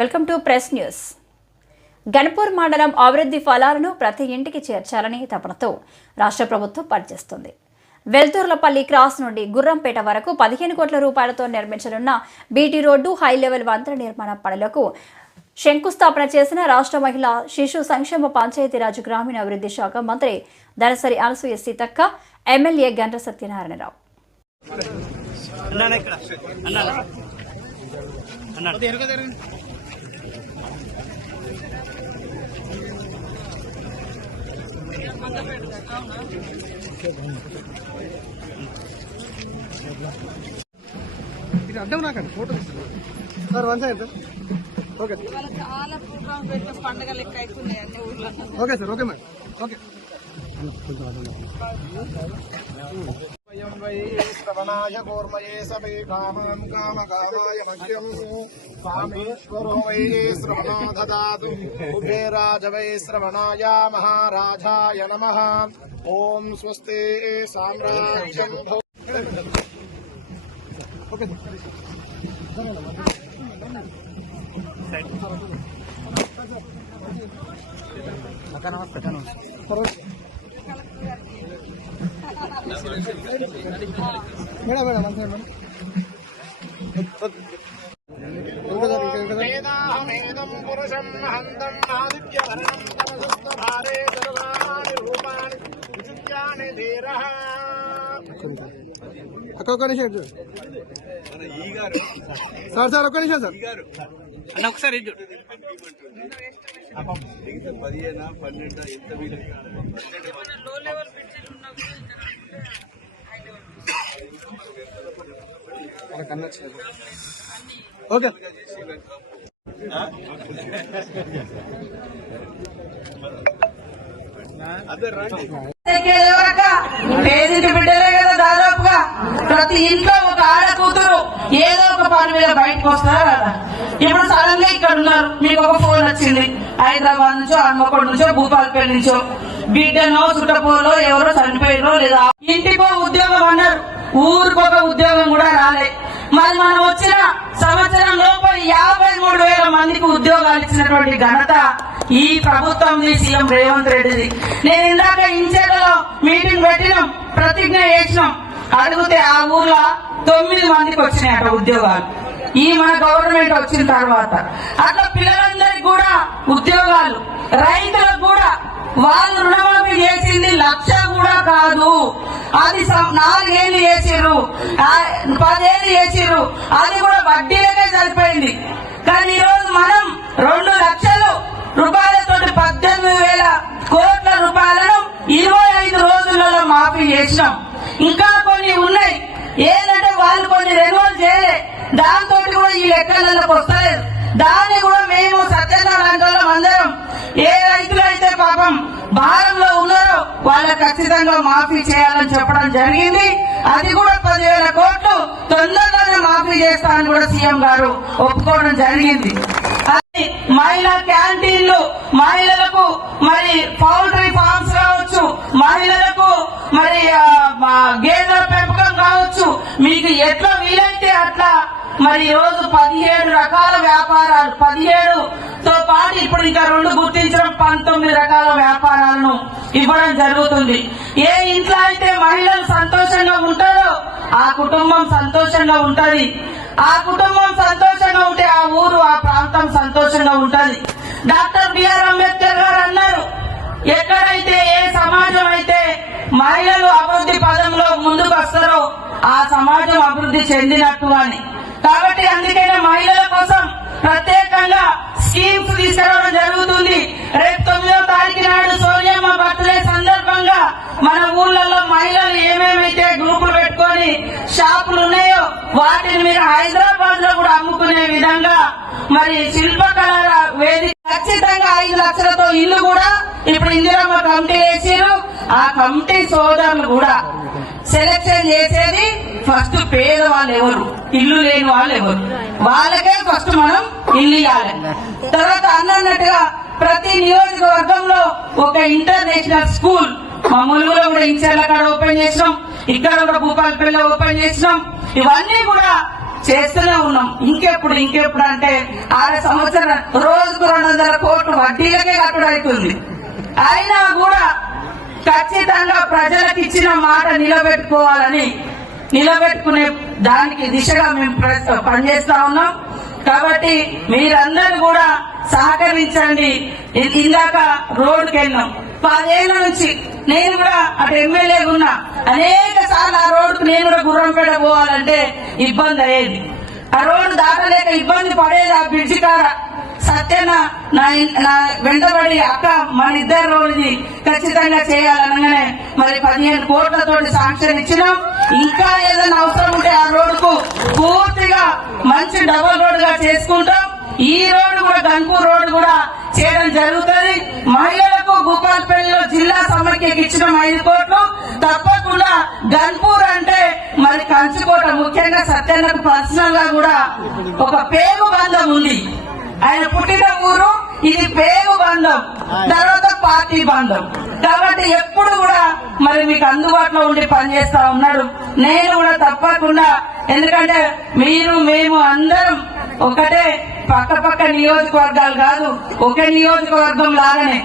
Welcome to press news. Ganapur మండలం అభివృద్ధి ఫలాలను ప్రతి ఇంటికి చేర్చాలని తపనతో రాష్ట్ర ప్రభుత్వం పనిచేస్తుంది. వెల్తూర్లపల్లి క్రాస్ నుండి గుర్రంపేట వరకు 15 కోట్ల రూపాయలతో నిర్మించనున్న బీటీ రోడ్డు, హై లెవెల్ వంతెన నిర్మాణ పనులకు శంకుస్థాపన చేసిన రాష్ట్ర మహిళా శిశు సంక్షేమ పంచాయతీరాజ్ గ్రామీణ అభివృద్ధి శాఖ మంత్రి దనసరి అనసూయ సీతక్క, ఎమ్మెల్యే గండ్ర సత్యనారాయణరావు. అడ్డం నాకండి photo sir one side okay చాలా ప్రోగ్రామ్ పెట్టే పండుగ లెక్క అవుతున్నాయి అన్ని ఊర్లో. Okay sir okay madam okay శ్రవణాయ కూర్మయే సభే కామాం కామకామాయ మధ్యం కామేశ్వరో వై శ్రవణో దదాతు కుబేరాజ వై శ్రవణాయ మహారాజాయ నమః. ఓం స్వస్తి సామ్రాజ్యం ఓకే మేడం మేడం అంతే మేడం. వేదాహమేదం పురుషం హంతం ఆదిత్యవర్ణం తమసుస్తభారే సర్వాణి రూపాణి విచిత్యాని ధీరః. ఒక్క నిమిషం సార్ సార్ ఒక్క నిమిషం సార్ అన్న ఒకసారి 15 12 ఎంత వీలు లో లెవెల్ బ్రిడ్జిలు ఉన్నప్పుడు ఓకే పేదింటి బిడ్డలే కదా దాదాపుగా ప్రతి ఇంట్లో ఒక ఆడ కూతురు ఏదో ఒక పని మీద బయటకు వస్తారా కదా. ఇప్పుడు సడన్ గా ఇక్కడ ఉన్నారు, మీకు ఒక ఫోన్ వచ్చింది హైదరాబాద్ నుంచో, హన్మకొండ నుంచో, భూపాలపల్లి నుంచో, బిడ్డనో చుట్టపోలో ఎవరో చనిపోయారో లేదా ఇంటికో ఉద్యోగం అన్నారు, ఊరికొక ఉద్యోగం కూడా రాలే. మరి మనం వచ్చిన సంవత్సరం లోపు 53,000 మందికి ఉద్యోగాలు ఇచ్చినటువంటి ఘనత ఈ ప్రభుత్వం సీఎం రేవంత్ రెడ్డిది. నేను ఇందాక ఇంచేతలో మీటింగ్ పెట్టినాం, ప్రతిజ్ఞ చేసినాం. అడిగితే ఆ ఊర్లో 9 మందికి వచ్చినాయట ఉద్యోగాలు ఈ మన గవర్నమెంట్ వచ్చిన తర్వాత. అట్లా పిల్లలందరికీ కూడా ఉద్యోగాలు, రైతులకు కూడా వాళ్ళు రుణమాఫీ చేసింది 1,00,000 కూడా కాదు, అది 4 ఏళ్ళు చేసిర్రు, 10 ఏళ్ళు చేసిర్రు, అది కూడా వడ్డీలకే సరిపోయింది. కానీ ఈ రోజు మనం 2 లక్షల రూపాయలతో 18,000 కోట్ల రూపాయలను 25 రోజులలో మాఫీ చేసినాం. ఇంకా కొన్ని ఉన్నాయి, ఏంటంటే వాళ్ళు కొన్ని రెన్యువల్ చేయలే, దాంతో కూడా ఈ లెక్కలకు వస్తలేదు. దాన్ని కూడా మేము సత్యనారాయణ అందరం ఏ రైతులు అయితే పాపం భారంలో ఉన్నారో వాళ్ళకి ఖచ్చితంగా మాఫీ చేయాలని చెప్పడం జరిగింది. అది కూడా 10,000 కోట్లు తొందరగానే మాఫీ చేస్తానని కూడా సీఎం గారు ఒప్పుకోవడం జరిగింది. మహిళా క్యాంటీన్లు, మహిళలకు మరి పౌల్ట్రీ ఫార్మ్స్ కావచ్చు, మహిళలకు మరి గేదెల పెంపకం కావచ్చు, మీకు ఎట్లా వీలైతే అట్లా మరి ఈ రోజు 17 రకాల వ్యాపారాలు, 17తో పాటు ఇప్పుడు ఇంకా 2 గుర్తించడం 19 రకాల వ్యాపారాలను ఇవ్వడం జరుగుతుంది. ఏ ఇంట్లో అయితే మహిళలు సంతోషంగా ఉంటారో ఆ కుటుంబం సంతోషంగా ఉంటది. ఆ కుటుంబం సంతోషంగా ఉంటే ఆ ఊరు, ఆ ప్రాంతం సంతోషంగా ఉంటది. డాక్టర్ బిఆర్ అంబేద్కర్ గారు అన్నారు, ఎక్కడైతే ఏ సమాజం అయితే మహిళలు అభివృద్ధి పదంలో ముందుకు వస్తారో ఆ సమాజం అభివృద్ధి చెందినట్టు అని. కాబట్టి అందుకనే మహిళల కోసం ప్రత్యేకంగా స్కీమ్స్ తీసుకురావడం జరుగుతుంది. రేపు 9వ తారీఖు నాడు సోనియమ్మ బర్త్డే సందర్భంగా మన ఊర్లలో మహిళలు ఏమేమైతే గ్రూపులు పెట్టుకొని షాపులు ఉన్నాయో వాటిని మీరు హైదరాబాద్ లో కూడా అమ్ముకునే విధంగా మరి శిల్పకళల వేదిక ఖచ్చితంగా 5 లక్షలతో ఇల్లు కూడా ఇప్పుడు ఇందిరమ్మ కమిటీ వేసారు. ఆ కమిటీ సోదరులు కూడా సెలెక్షన్ చేసేది ఫస్ట్ పేదవాళ్ళు ఎవరు, ఇల్లు లేని వాళ్ళు ఎవరు, వాళ్ళకే ఫస్ట్ మనం ఇల్లు ఇవ్వాలి. తర్వాత అన్నట్టుగా ప్రతి నియోజకవర్గంలో ఇంటర్నేషనల్ స్కూల్ మా ములుగులో కూడా ఇంచర్ల కాడ ఓపెన్ చేసినాం, ఇక్కడ కూడా భూపాలపల్లిలో ఓపెన్ చేసినాం. ఇవన్నీ కూడా చేస్తూనే ఉన్నాం. ఇంకెప్పుడు అంటే 6 సంవత్సరాలు రోజుకు 200 కోట్లు వడ్డీలకే కట్టుడు అవుతుంది. అయినా కూడా ఖచ్చితంగా ప్రజలకు ఇచ్చిన మాట నిలబెట్టుకునే దానికి దిశగా మేము పనిచేస్తా ఉన్నాం. కాబట్టి మీరందరూ కూడా సహకరించండి. ఇందాక రోడ్డుకి వెళ్ళినాం, 10 ఏళ్ల నుంచి నేను కూడా అటు ఎమ్మెల్యేగా ఉన్నా. అనేక సార్లు ఆ రోడ్డుకు నేను కూడా గుర్రంపేట పోవాలంటే ఇబ్బంది అయ్యేది. ఆ రోడ్డు దాటలేక ఇబ్బంది పడేది. ఆ బ్రిడ్జి కాడ సత్యన నా వెంటబడి అక్క మన ఇద్దరు రోడ్డుని ఖచ్చితంగా చేయాలనగానే మరి 15 కోట్లతోటి శాంక్షన్ ఇచ్చినాం. ఇంకా ఏదైనా అవసరం ఉంటే ఆ రోడ్డుకు పూర్తిగా మంచి డబుల్ రోడ్డుగా చేసుకుంటాం. ఈ రోడ్డు కూడా గన్పూర్ రోడ్డు కూడా చేయడం జరుగుతుంది. మహిళలకు భూపాలపల్లిలో జిల్లా సమైక్యకి ఇచ్చిన 5 కోట్లు. తప్పకుండా గన్పూర్ అంటే మరి కంచుకోట, ముఖ్యంగా సత్యన్నకు పర్సనల్ గా కూడా ఒక పేగు బంధం ఉంది. ఆయన పుట్టిన ఊరు, ఇది పేగు బంధం, తర్వాత పార్టీ బంధం. కాబట్టి ఎప్పుడు కూడా మరి మీకు అందుబాటులో ఉండి పనిచేస్తా ఉన్నాడు. నేను కూడా తప్పకుండా, ఎందుకంటే మేము అందరం ఒకటే, పక్క నియోజకవర్గాలు కాదు, ఒకే నియోజకవర్గం లాగానే